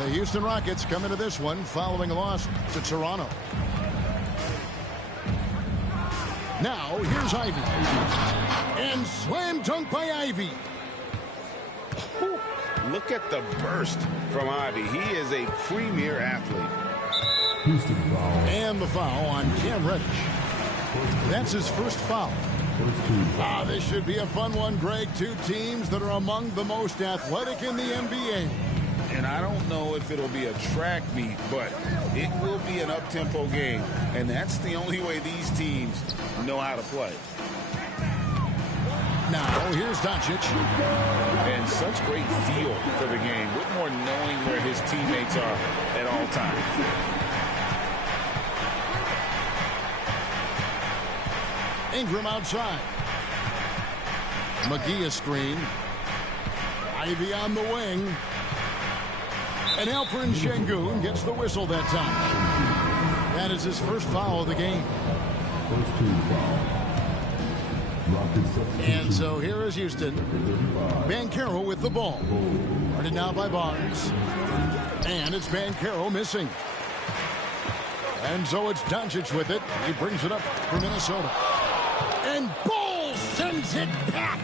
The Houston Rockets come into this one following a loss to Toronto. Now, here's Ivy. And slam dunk by Ivy. Look at the burst from Ivy. He is a premier athlete. And the foul on Cam Reddish. That's his first foul. This should be a fun one, Greg. Two teams that are among the most athletic in the NBA. And I don't know if it'll be a track meet, but it will be an up-tempo game. And that's the only way these teams know how to play. Now, here's Doncic. And such great feel for the game. Whitmore knowing where his teammates are at all times. Ingram outside. McGee a screen. Ivy on the wing. And Alperen Şengün gets the whistle that time. That is his first foul of the game. First team foul. And so here is Houston. Banchero with the ball. Guarded now by Barnes. And it's Banchero missing. And so it's Doncic with it. He brings it up for Minnesota. And Ball sends it back.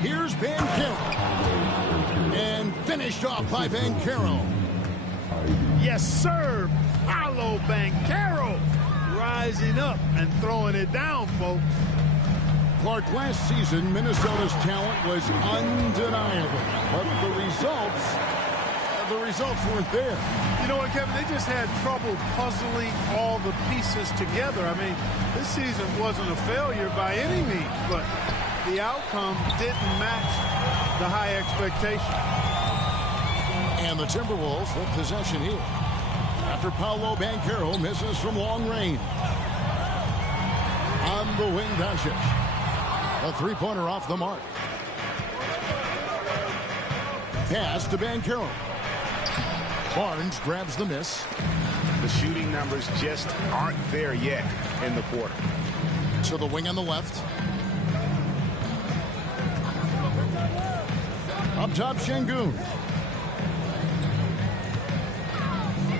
Here's Banchero. And finished off by Banchero. Yes, sir. Paolo Banchero rising up and throwing it down, folks. Clark, last season, Minnesota's talent was undeniable. But the results weren't there. You know what, Kevin? They just had trouble puzzling all the pieces together. I mean, this season wasn't a failure by any means, but the outcome didn't match the high expectation. And the Timberwolves with possession here. After Paolo Banchero misses from long range. On the wing, Doncic. A three-pointer off the mark. Pass to Banchero. Barnes grabs the miss. The shooting numbers just aren't there yet in the quarter. To the wing on the left. Up top, Şengün.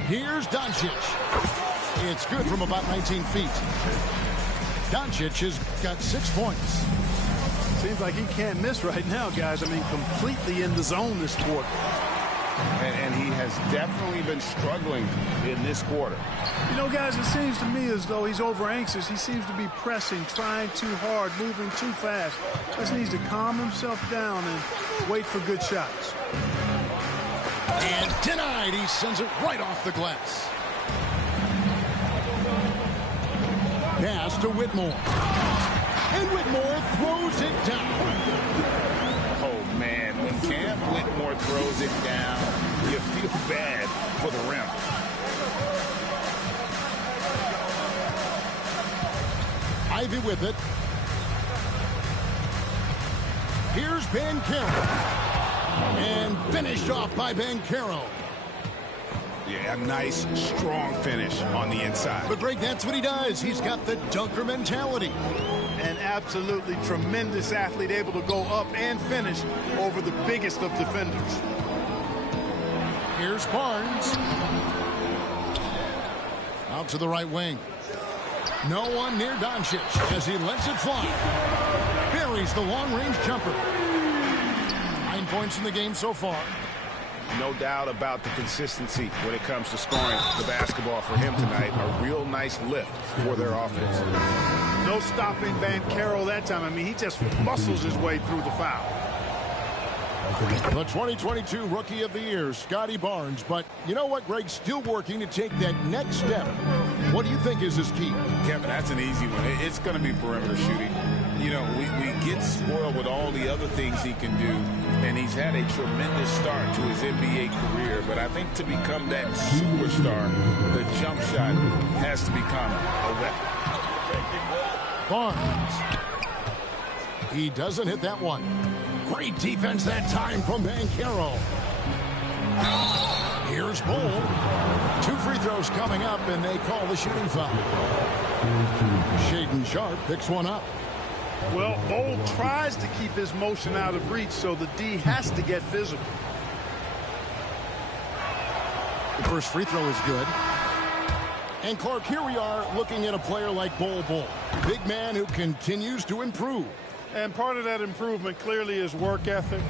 Here's Doncic. It's good from about 19 feet. Doncic has got 6 points. Seems like he can't miss right now, guys. I mean, completely in the zone this quarter. And he has definitely been struggling in this quarter. You know, guys, it seems to me as though he's over anxious. He seems to be pressing, trying too hard, moving too fast. Just needs to calm himself down and wait for good shots. And denied. He sends it right off the glass. Pass to Whitmore. And Whitmore throws it down. Oh, man, when Cam Whitmore throws it down, you feel bad for the rim. Ivy with it. Here's Banchero. And finished off by Banchero. Yeah, a nice, strong finish on the inside. But, Greg, that's what he does. He's got the dunker mentality. An absolutely tremendous athlete, able to go up and finish over the biggest of defenders. Here's Barnes. Out to the right wing. No one near Doncic as he lets it fly. Buries the long-range jumper. 9 points in the game so far. No doubt about the consistency when it comes to scoring the basketball for him tonight. A real nice lift for their offense. No stopping Banchero that time. I mean, he just muscles his way through the foul. The 2022 Rookie of the Year, Scotty Barnes. But you know what, Greg? Still working to take that next step. What do you think is his key? Kevin, that's an easy one. It's going to be perimeter shooting. You know, we get spoiled with all the other things he can do, and he's had a tremendous start to his NBA career. But I think to become that superstar, the jump shot has to become a weapon. Barnes. He doesn't hit that one. Great defense that time from Banchero. Here's Bull. 2 free throws coming up, and they call the shooting foul. Shaedon Sharpe picks one up. Well, Bull tries to keep his motion out of reach, so the D has to get physical. The first free throw is good. And Clark, here we are looking at a player like Bol Bol. Big man who continues to improve. And part of that improvement clearly is work ethic,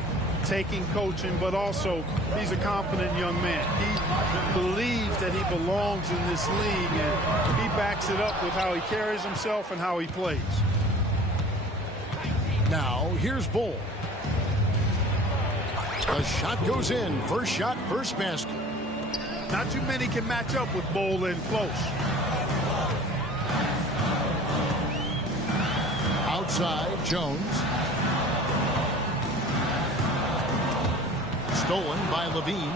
taking coaching, but also he's a confident young man. He believes that he belongs in this league, and he backs it up with how he carries himself and how he plays. Now, here's Bol. The shot goes in. First shot, first basket. Not too many can match up with Bol in close. Outside, Jones. Stolen by Liveee.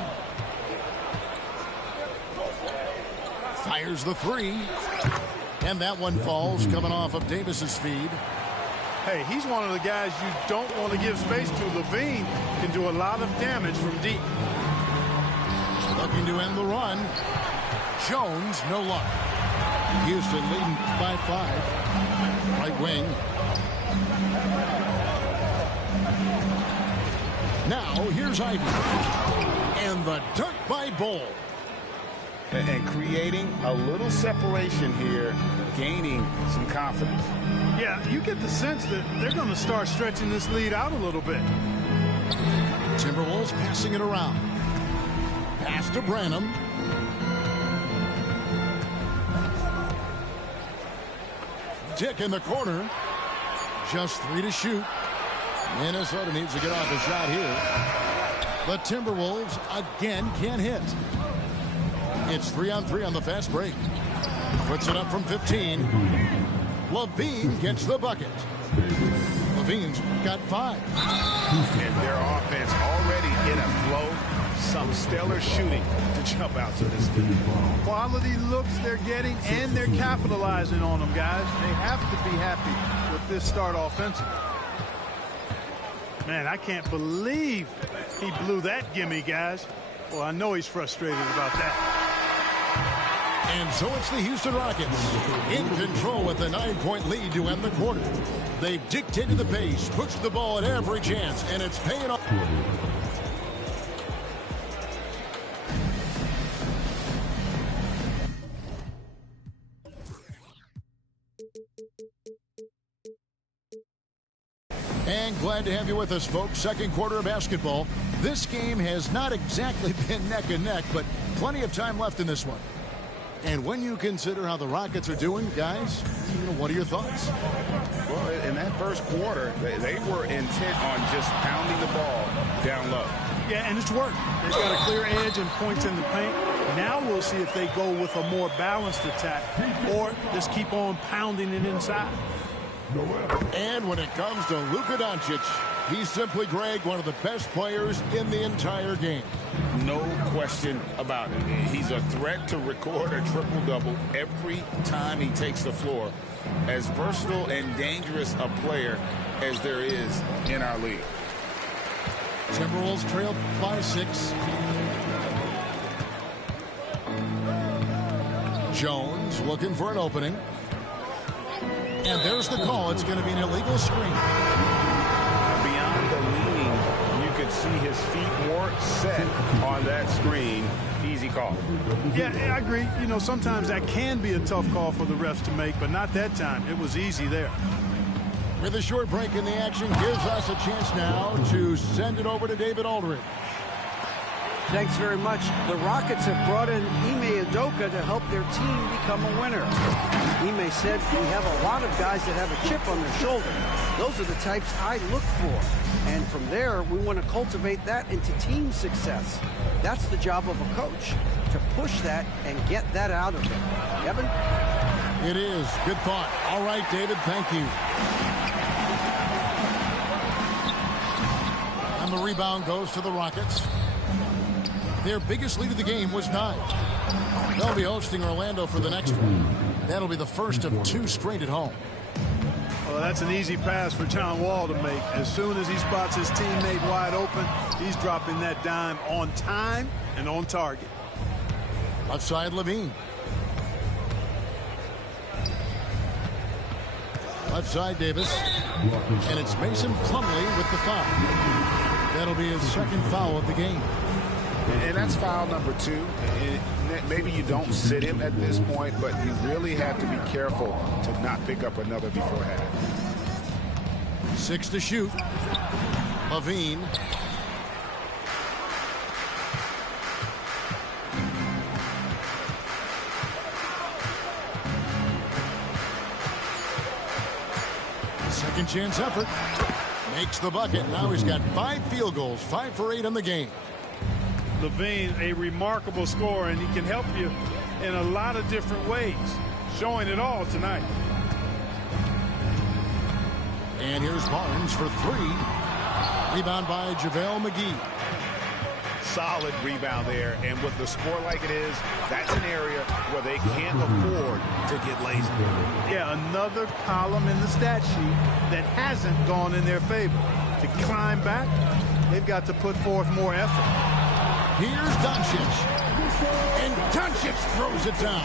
Fires the three. And that one falls, coming off of Davis's feed. Hey, he's one of the guys you don't want to give space to. Liveee can do a lot of damage from deep. Looking to end the run. Jones, no luck. Houston leading by 5. Right wing. Now, here's Ivy. And the dunk by Bol. And creating a little separation here, gaining some confidence. Yeah, you get the sense that they're going to start stretching this lead out a little bit. Timberwolves passing it around. Pass to Branham. Dick in the corner. Just 3 to shoot. Minnesota needs to get off a shot here. The Timberwolves again can't hit. It's 3-on-3 on the fast break. Puts it up from 15. Liveee gets the bucket. Levine's got 5. And their offense already in a flow. Some stellar shooting to jump out to this team. Quality looks they're getting, and they're capitalizing on them, guys. They have to be happy with this start offensively. Man, I can't believe he blew that gimme, guys. Well, I know he's frustrated about that. And so it's the Houston Rockets in control with a 9-point lead to end the quarter. They've dictated the pace, pushed the ball at every chance, and it's paying off. And glad to have you with us, folks. Second quarter of basketball. This game has not exactly been neck and neck, but plenty of time left in this one. And when you consider how the Rockets are doing, guys, what are your thoughts? Well, in that first quarter, they were intent on just pounding the ball down low. Yeah, and it's worked. They've got a clear edge and points in the paint. Now we'll see if they go with a more balanced attack or just keep on pounding it inside. And when it comes to Luka Doncic, he's simply, Greg, one of the best players in the entire game. No question about it. He's a threat to record a triple-double every time he takes the floor. As versatile and dangerous a player as there is in our league. Timberwolves trailed by 6. Jones looking for an opening. And there's the call. It's going to be an illegal screen. Beyond the leaning, you could see his feet weren't set on that screen. Easy call. Yeah, I agree. You know, sometimes that can be a tough call for the refs to make, but not that time. It was easy there. With a short break in the action, gives us a chance now to send it over to David Aldridge. Thanks very much. The Rockets have brought in Ime Udoka to help their team become a winner. Ime said, we have a lot of guys that have a chip on their shoulder. Those are the types I look for. And from there, we want to cultivate that into team success. That's the job of a coach, to push that and get that out of them. Kevin? It is. Good thought. All right, David, thank you. And the rebound goes to the Rockets. Their biggest lead of the game was 9. They'll be hosting Orlando for the next one. That'll be the first of 2 straight at home. Well, that's an easy pass for John Wall to make. As soon as he spots his teammate wide open, he's dropping that dime on time and on target. Outside Liveee. Outside Davis. And it's Mason Plumlee with the foul. That'll be his second foul of the game. And that's foul number 2. And maybe you don't sit him at this point, but you really have to be careful to not pick up another before half. 6 to shoot. Liveee. Second chance effort. Makes the bucket. Now he's got 5 field goals, 5 for 8 in the game. Liveee, a remarkable scorer, and he can help you in a lot of different ways. Showing it all tonight. And here's Barnes for 3. Rebound by JaVale McGee. Solid rebound there, and with the score like it is, that's an area where they can't afford to get lazy. Yeah, another column in the stat sheet that hasn't gone in their favor. To climb back, they've got to put forth more effort. Here's Doncic. And Doncic throws it down.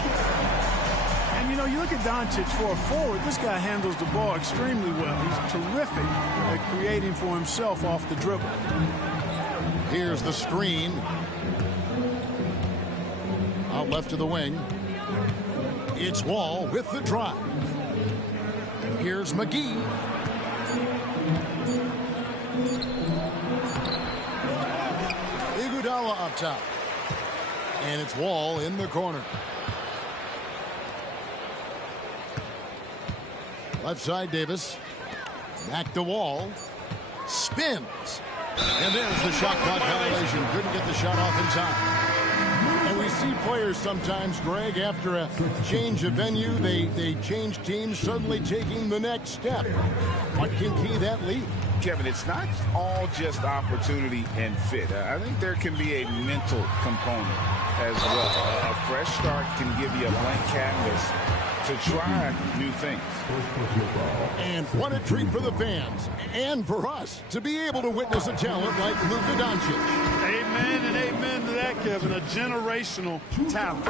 And, you know, you look at Doncic for a forward, this guy handles the ball extremely well. He's terrific at creating for himself off the dribble. Here's the screen. Out left to the wing. It's Wall with the drive. Here's McGee. Iguodala up top. And it's Wall in the corner. Left side, Davis. Back to Wall. Spins. And there's the shot clock violation. Couldn't get the shot off in time. And we see players sometimes, Greg, after a change of venue, they change teams, suddenly taking the next step. What can key that lead? Kevin, it's not all just opportunity and fit. I think there can be a mental component as well. A fresh start can give you a blank canvas to try new things. And what a treat for the fans and for us to be able to witness a talent like Luka Doncic. Amen and amen to that, Kevin. A generational talent.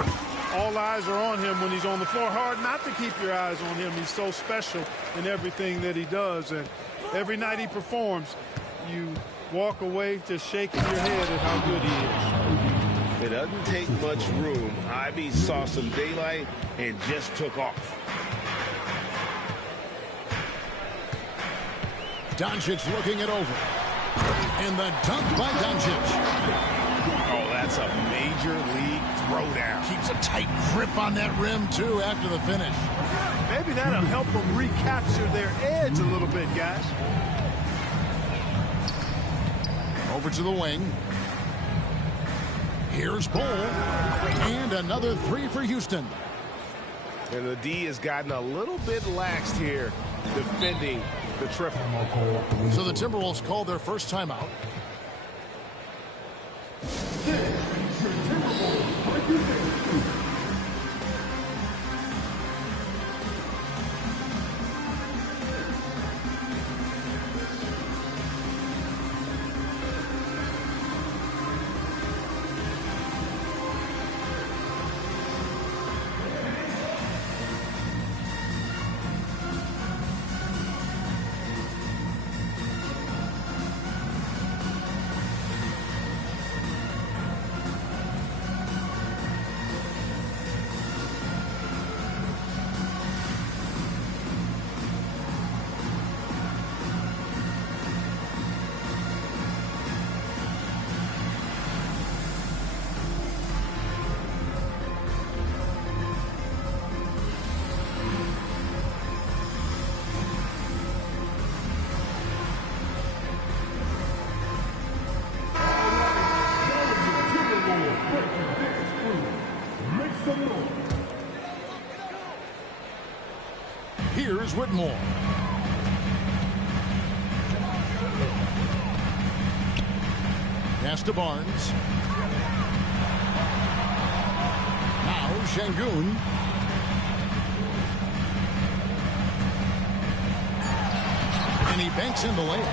All eyes are on him when he's on the floor. Hard not to keep your eyes on him. He's so special in everything that he does. And every night he performs, you walk away just shaking your head at how good he is. It doesn't take much room. Ivy saw some daylight and just took off. Doncic looking it over. And the dunk by Doncic. Oh, that's a major league throwdown. Keeps a tight grip on that rim, too, after the finish. Maybe that'll help them recapture their edge a little bit, guys. Over to the wing. Here's Bull. And another 3 for Houston. And the D has gotten a little bit laxed here defending the triple. So the Timberwolves called their first timeout. Here's Whitmore. Pass to Barnes. Now Şengün. And he banks in the layup.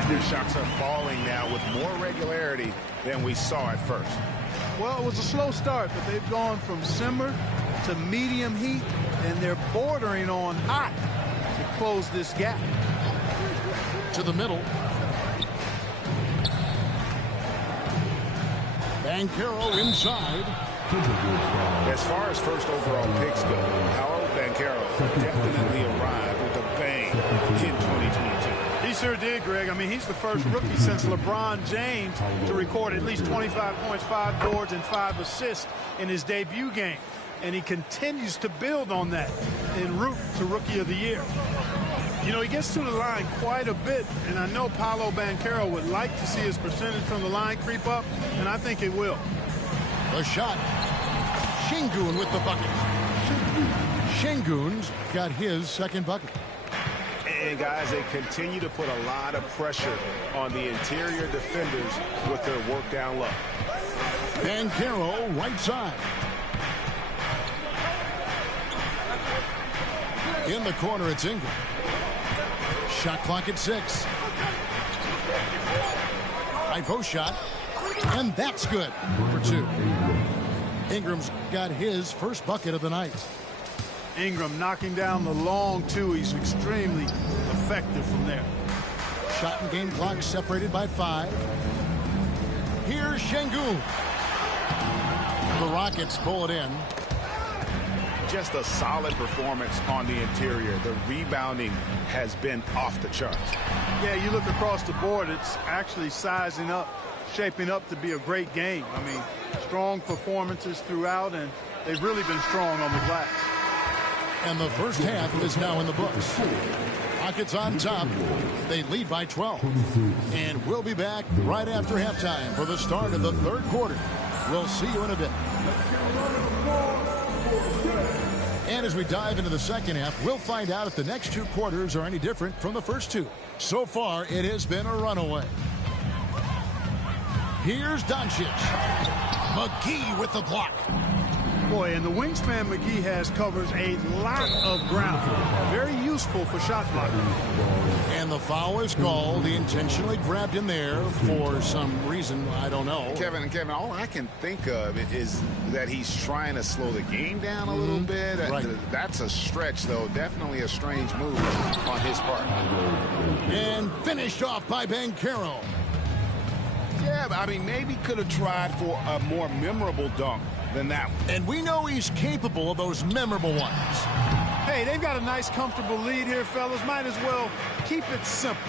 And their shots are falling now with more regularity than we saw at first. Well, it was a slow start, but they've gone from simmer to medium heat, and they're bordering on hot to close this gap. To the middle. Banchero inside. As far as first overall picks go, Paolo Banchero definitely arrived with a bang in 2022. He sure did, Greg. I mean, he's the first rookie since LeBron James to record at least 25 points, 5 boards, and 5 assists in his debut game. And he continues to build on that en route to Rookie of the Year. You know, he gets to the line quite a bit, and I know Paolo Banchero would like to see his percentage from the line creep up, and I think it will. The shot. Şengün with the bucket. Şengün's got his second bucket. And guys, they continue to put a lot of pressure on the interior defenders with their work down low. Banchero right side. In the corner, it's Ingram. Shot clock at 6. High post shot. And that's good for 2. Ingram's got his first bucket of the night. Ingram knocking down the long 2. He's extremely effective from there. Shot and game clock separated by 5. Here's Şengün. The Rockets pull it in. Just a solid performance on the interior. The rebounding has been off the charts. Yeah, you look across the board, it's actually sizing up, shaping up to be a great game. I mean, strong performances throughout, and they've really been strong on the glass. And the first half is now in the books. Rockets on top. They lead by 12. And we'll be back right after halftime for the start of the third quarter. We'll see you in a bit. And as we dive into the second half, we'll find out if the next 2 quarters are any different from the first 2. So far, it has been a runaway. Here's Doncic. McGee with the block. Boy, and the wingspan McGee has covers a lot of ground. Very useful for shot blocking. And the foul is called. He intentionally grabbed him there for some reason. I don't know. Kevin, all I can think of is that he's trying to slow the game down a little bit. Right. That's a stretch, though. Definitely a strange move on his part. And finished off by Banchero. Yeah, but I mean, maybe could have tried for a more memorable dunk than that one. And we know he's capable of those memorable ones. Hey, they've got a nice, comfortable lead here, fellas. Might as well keep it simple.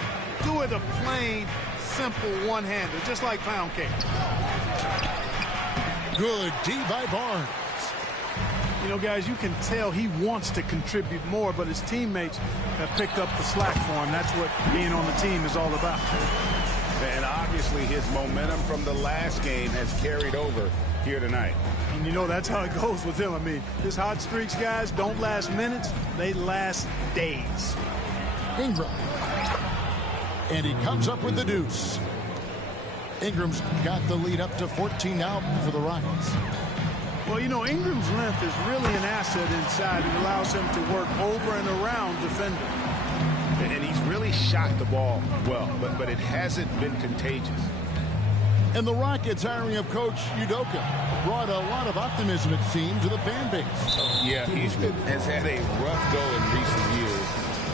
Do it a plain, simple one-hander, just like pound cake. Good D by Barnes. You know, guys, you can tell he wants to contribute more, but his teammates have picked up the slack for him. That's what being on the team is all about. And obviously his momentum from the last game has carried over here tonight. And you know, that's how it goes with him. I mean, his hot streaks, guys, don't last minutes. They last days. Ingram. And he comes up with the deuce. Ingram's got the lead up to 14 now for the Rockets. Well, you know, Ingram's length is really an asset inside. It allows him to work over and around defenders. And he's really shot the ball well, but it hasn't been contagious. And the Rockets hiring of Coach Udoka brought a lot of optimism, it seemed, to the fan base. Yeah, Houston has had a rough go in recent years.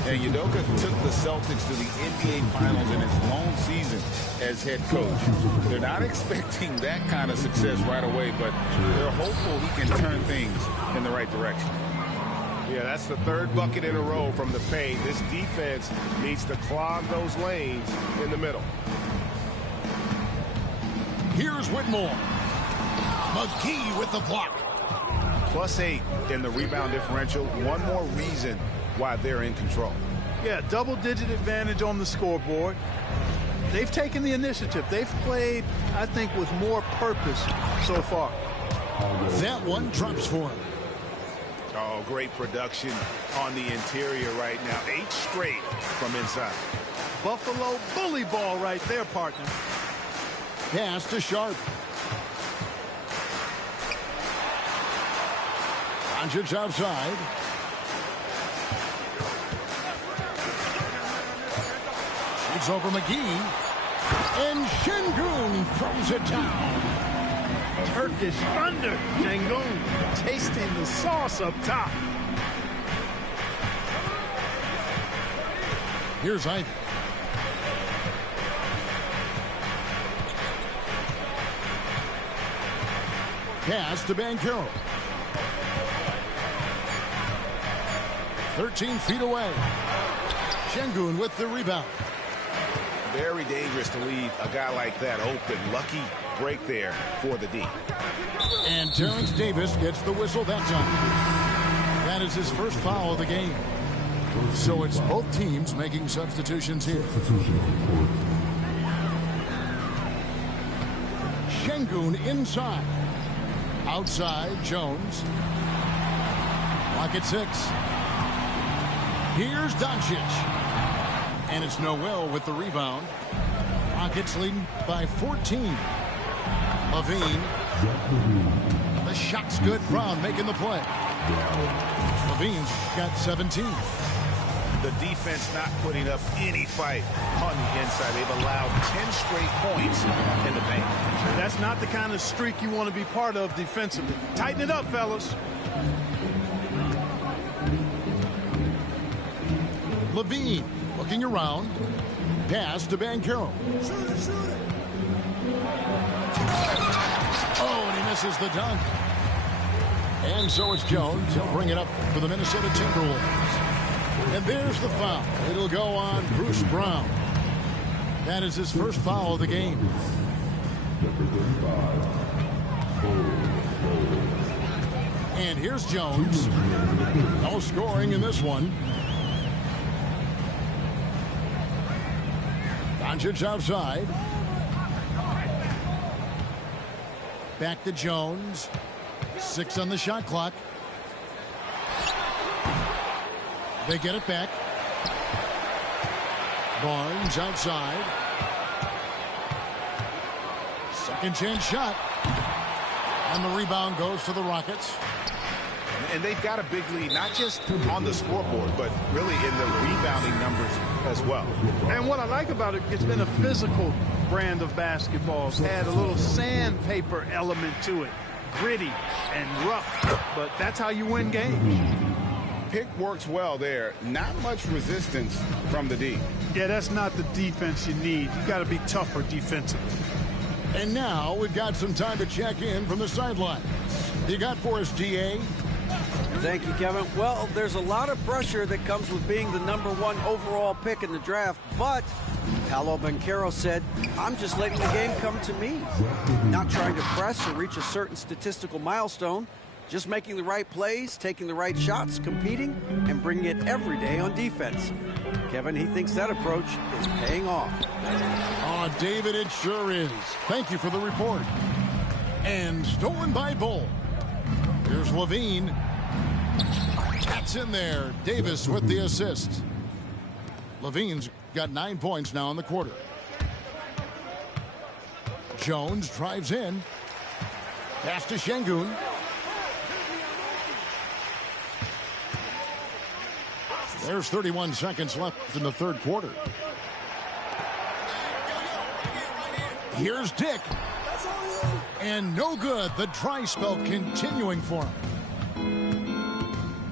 And Udoka took the Celtics to the NBA Finals in his lone season as head coach. They're not expecting that kind of success right away, but they're hopeful he can turn things in the right direction. Yeah, that's the 3rd bucket in a row from the paint. This defense needs to clog those lanes in the middle. Here's Whitmore. McGee with the block. +8 in the rebound differential. One more reason why they're in control. Yeah, double-digit advantage on the scoreboard. They've taken the initiative. They've played, I think, with more purpose so far. That one drops for him. Oh, great production on the interior right now. 8 straight from inside. Buffalo bully ball right there, partner. Pass to Sharp. Doncic outside. Shoots over McGee. And Şengün throws it down. Turkish thunder. Şengün tasting the sauce up top. Here's Ivy. Pass to Banchero. 13 feet away. Şengün with the rebound. Very dangerous to leave a guy like that open. Lucky break there for the D. And Terrence Davis gets the whistle that time. That is his first foul of the game. So it's both teams making substitutions here. Şengün inside. Outside, Jones. Clock at 6. Here's Doncic. And it's Noel with the rebound. Rockets leading by 14. Liveee. The shot's good. Brown making the play. Levine's got 17. The defense not putting up any fight on the inside. They've allowed 10 straight points in the paint. That's not the kind of streak you want to be part of defensively. Tighten it up, fellas. Liveee looking around. Pass to Banchero. Oh, and he misses the dunk. And so it's Jones. He'll bring it up for the Minnesota Timberwolves. And there's the foul. It'll go on Bruce Brown. That is his first foul of the game. And here's Jones. No scoring in this one. Doncic outside. Back to Jones. 6 on the shot clock. They get it back. Barnes outside. Second chance shot. And the rebound goes to the Rockets. And they've got a big lead, not just on the scoreboard, but really in the rebounding numbers as well. And what I like about it, it's been a physical brand of basketball. It's had a little sandpaper element to it. Gritty and rough, but that's how you win games. Pick works well there. Not much resistance from the D. Yeah, that's not the defense you need. You got to be tougher defensively. And now we've got some time to check in from the sideline. You got for us, DA? Thank you, Kevin. Well, there's a lot of pressure that comes with being the #1 overall pick in the draft, but Paolo Banchero said, I'm just letting the game come to me. Not trying to press or reach a certain statistical milestone, just making the right plays, taking the right shots, competing, and bringing it every day on defense. Kevin, he thinks that approach is paying off. Oh, David, it sure is. Thank you for the report. And stolen by Bull. Here's Liveee. That's in there. Davis with the assist. Levine's got 9 points now in the quarter. Jones drives in. Pass to Şengün. There's 31 seconds left in the third quarter. Here's Dick. And no good. The dry spell continuing for him.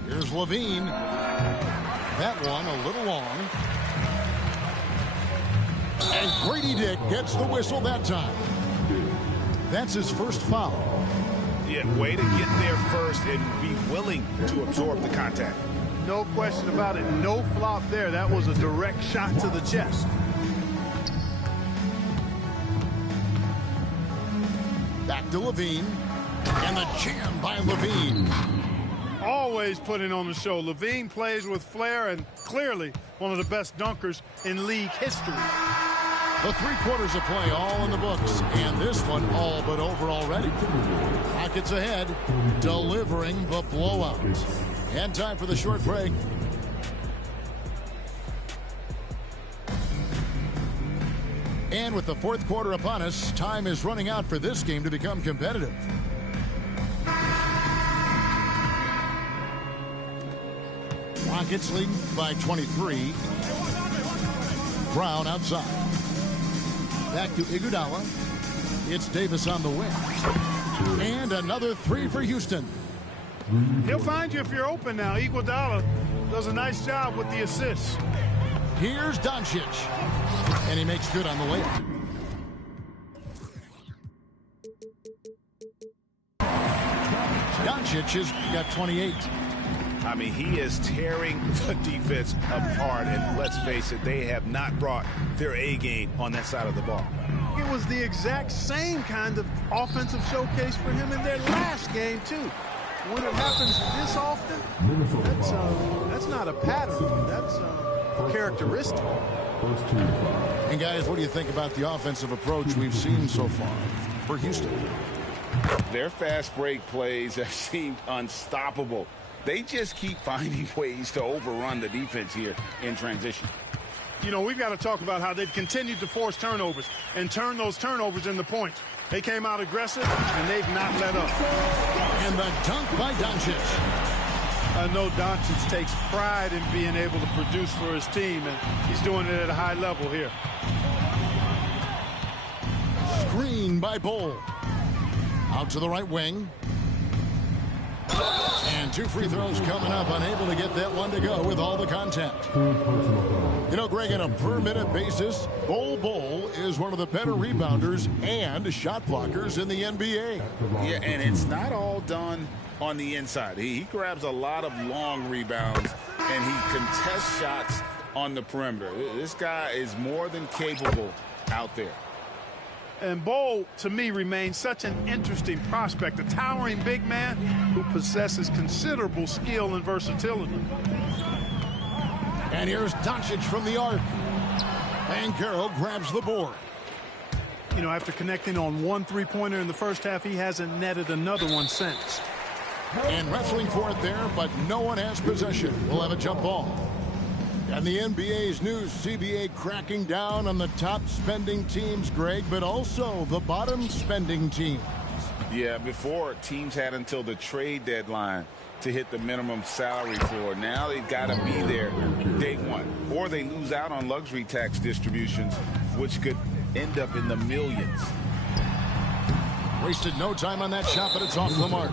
Here's Liveee. That one a little long. And Grady Dick gets the whistle that time. That's his first foul. Yeah, way to get there first and be willing to absorb the contact. No question about it. No flop there. That was a direct shot to the chest. Back to Liveee. And the jam by Liveee. Always putting on the show. Liveee plays with flair and clearly one of the best dunkers in league history. The 3 quarters of play all in the books, and this one all but over already. Rockets ahead, delivering the blowout. And time for the short break. And with the fourth quarter upon us, time is running out for this game to become competitive. Rockets leading by 23. Brown outside. Back to Iguodala. It's Davis on the wing. And another 3 for Houston. He'll find you if you're open now. Iguodala does a nice job with the assists. Here's Doncic. And he makes good on the layup. Doncic has got 28. I mean, he is tearing the defense apart, and let's face it, they have not brought their A game on that side of the ball. It was the exact same kind of offensive showcase for him in their last game, too. When it happens this often, that's not a pattern. That's characteristic. And, guys, what do you think about the offensive approach we've seen so far for Houston? Their fast break plays have seemed unstoppable. They just keep finding ways to overrun the defense here in transition. You know, we've got to talk about how they've continued to force turnovers and turn those turnovers into points. They came out aggressive, and they've not let up. And the dunk by Doncic. I know Doncic takes pride in being able to produce for his team, and he's doing it at a high level here. Screen by Bull. Out to the right wing. And 2 free throws coming up. Unable to get that one to go with all the contact. You know, Greg, on a per-minute basis, Bull is one of the better rebounders and shot blockers in the NBA. Yeah, and it's not all done on the inside. He grabs a lot of long rebounds, and he contests shots on the perimeter. This guy is more than capable out there. And Bull, to me, remains such an interesting prospect, a towering big man who possesses considerable skill and versatility. And here's Doncic from the arc. Banchero grabs the board. You know, after connecting on 1 3-pointer in the first half, he hasn't netted another one since. And wrestling for it there, but no one has possession. We'll have a jump ball. And the NBA's new CBA cracking down on the top spending teams, Greg, but also the bottom spending teams. Yeah, before teams had until the trade deadline to hit the minimum salary floor. Now they've got to be there day one, or they lose out on luxury tax distributions, which could end up in the millions. Wasted no time on that shot, but it's off the mark.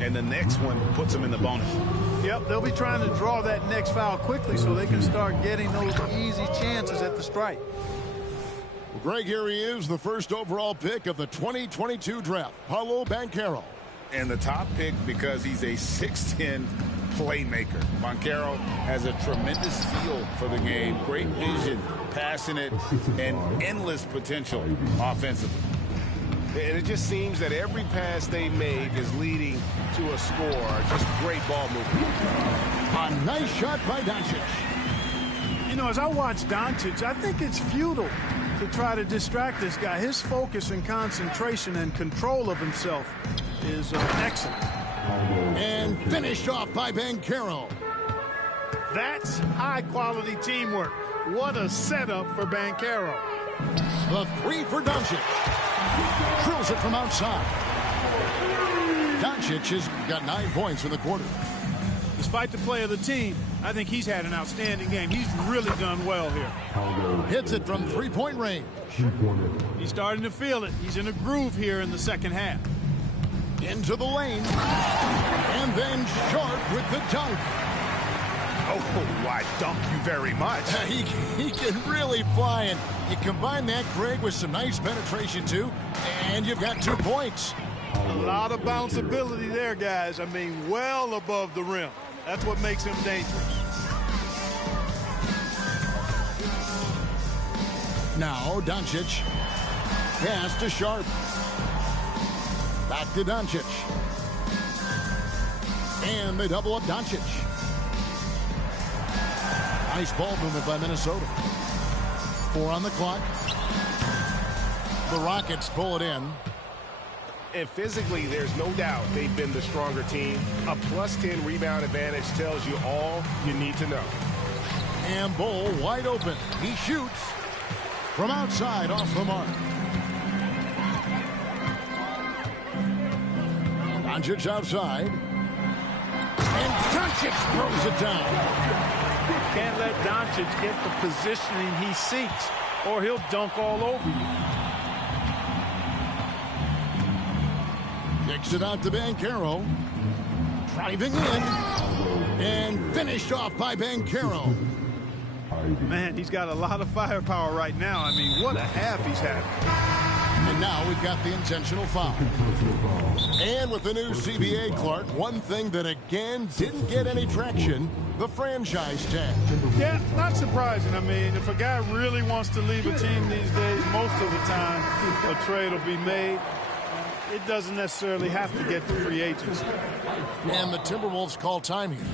And the next one puts them in the bonus. Yep, they'll be trying to draw that next foul quickly so they can start getting those easy chances at the strike. Well, Greg, here he is, the first overall pick of the 2022 draft, Paolo Banchero. And the top pick because he's a 6'10 playmaker. Banchero has a tremendous feel for the game, great vision, passing it, and endless potential offensively. And it just seems that every pass they make is leading to a score. Just great ball movement. A nice shot by Doncic. You know, as I watch Doncic, I think it's futile to try to distract this guy. His focus and concentration and control of himself is excellent. And finished off by Banchero. That's high-quality teamwork. What a setup for Banchero. The 3 for Doncic. Drills it from outside. Doncic has got 9 points in the quarter. Despite the play of the team, I think he's had an outstanding game. He's really done well here. Hits it from 3-point range. He's starting to feel it. He's in a groove here in the second half. Into the lane. And then Sharp with the dunk. Oh, why, thank you very much. He can really fly, and you combine that, Greg, with some nice penetration, too, and you've got 2 points. A lot of bounceability there, guys. I mean, well above the rim. That's what makes him dangerous. Now, Doncic. Pass to Sharp. Back to Doncic. And they double up Doncic. Nice ball movement by Minnesota. 4 on the clock. The Rockets pull it in. And physically, there's no doubt they've been the stronger team. A +10 rebound advantage tells you all you need to know. And Bull wide open. He shoots from outside off the mark. Doncic outside. And Doncic throws it down. Can't let Doncic get the positioning he seeks, or he'll dunk all over you. Kicks it out to Banchero. Driving in. And finished off by Banchero. Man, he's got a lot of firepower right now. I mean, what a half he's had. And now we've got the intentional foul. And with the new CBA, Clark, one thing that again didn't get any traction, the franchise tag. Yeah, not surprising. I mean, if a guy really wants to leave a team these days, most of the time a trade will be made. It doesn't necessarily have to get to free agency. And the Timberwolves call time here.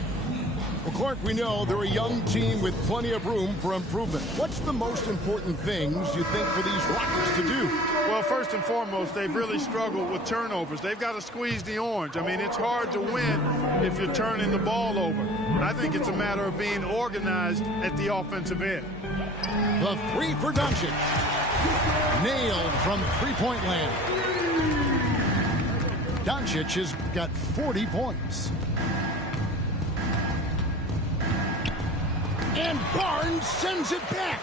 Well, Clark, we know they're a young team with plenty of room for improvement. What's the most important things you think for these Rockets to do? Well, first and foremost, they've really struggled with turnovers. They've got to squeeze the orange. I mean, it's hard to win if you're turning the ball over. I think it's a matter of being organized at the offensive end. The three for Doncic. Nailed from three-point land. Doncic has got 40 points. And Barnes sends it back.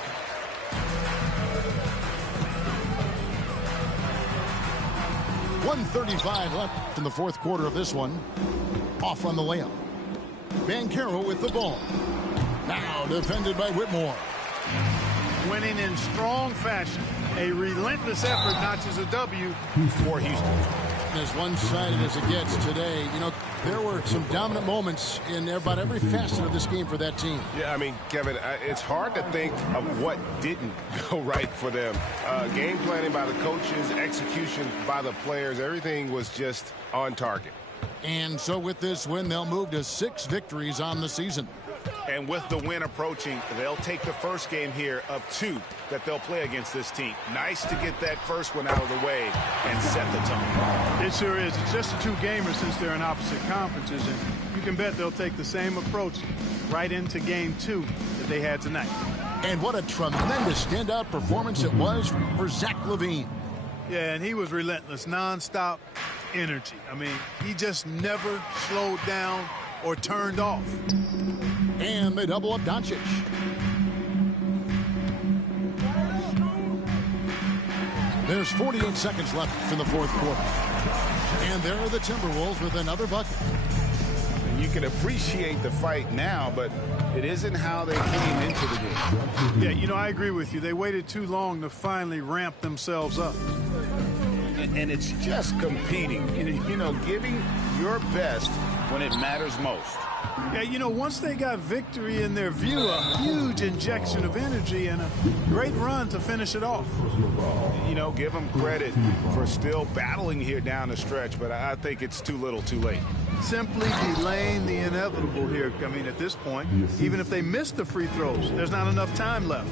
.135 left in the fourth quarter of this one. Off on the layup. Banchero with the ball. Now defended by Whitmore. Winning in strong fashion. A relentless effort notches a W for Houston. As one-sided as it gets today, you know, there were some dominant moments in about every facet of this game for that team. Yeah, I mean, Kevin, it's hard to think of what didn't go right for them. Game planning by the coaches, execution by the players, everything was just on target. And so with this win, they'll move to 6 victories on the season. And with the win approaching, they'll take the first game here of 2 that they'll play against this team. Nice to get that first one out of the way and set the tone. It sure is. It's just a 2-gamer since they're in opposite conferences, and you can bet they'll take the same approach right into game 2 that they had tonight. And what a tremendous standout performance it was for Zach LaVine. Yeah, and he was relentless, nonstop energy. I mean, he just never slowed down or turned off. And they double up Doncic. There's 48 seconds left in the fourth quarter. And there are the Timberwolves with another bucket. You can appreciate the fight now, but it isn't how they came into the game. Yeah, you know, I agree with you. They waited too long to finally ramp themselves up. And it's just competing, you know, giving your best when it matters most. Yeah, you know, once they got victory in their view, a huge injection of energy and a great run to finish it off. You know, give them credit for still battling here down the stretch, but I think it's too little too late. Simply delaying the inevitable here. I mean, at this point, even if they miss the free throws, there's not enough time left.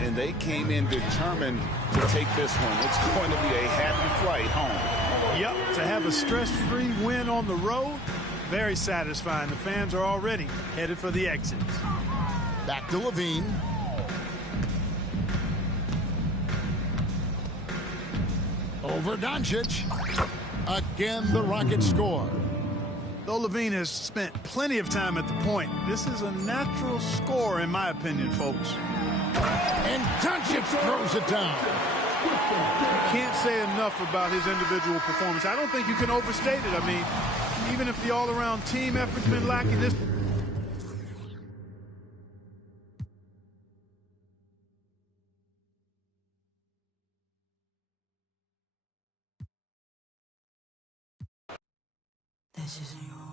And they came in determined to take this one. It's going to be a happy flight home. Yep, to have a stress-free win on the road, very satisfying. The fans are already headed for the exits. Back to LaVine. Over Doncic. Again, the Rockets score. Though LaVine has spent plenty of time at the point, this is a natural score, in my opinion, folks. And Doncic throws it down. Can't say enough about his individual performance. I don't think you can overstate it. I mean, even if the all-around team effort's been lacking, this... This isn't your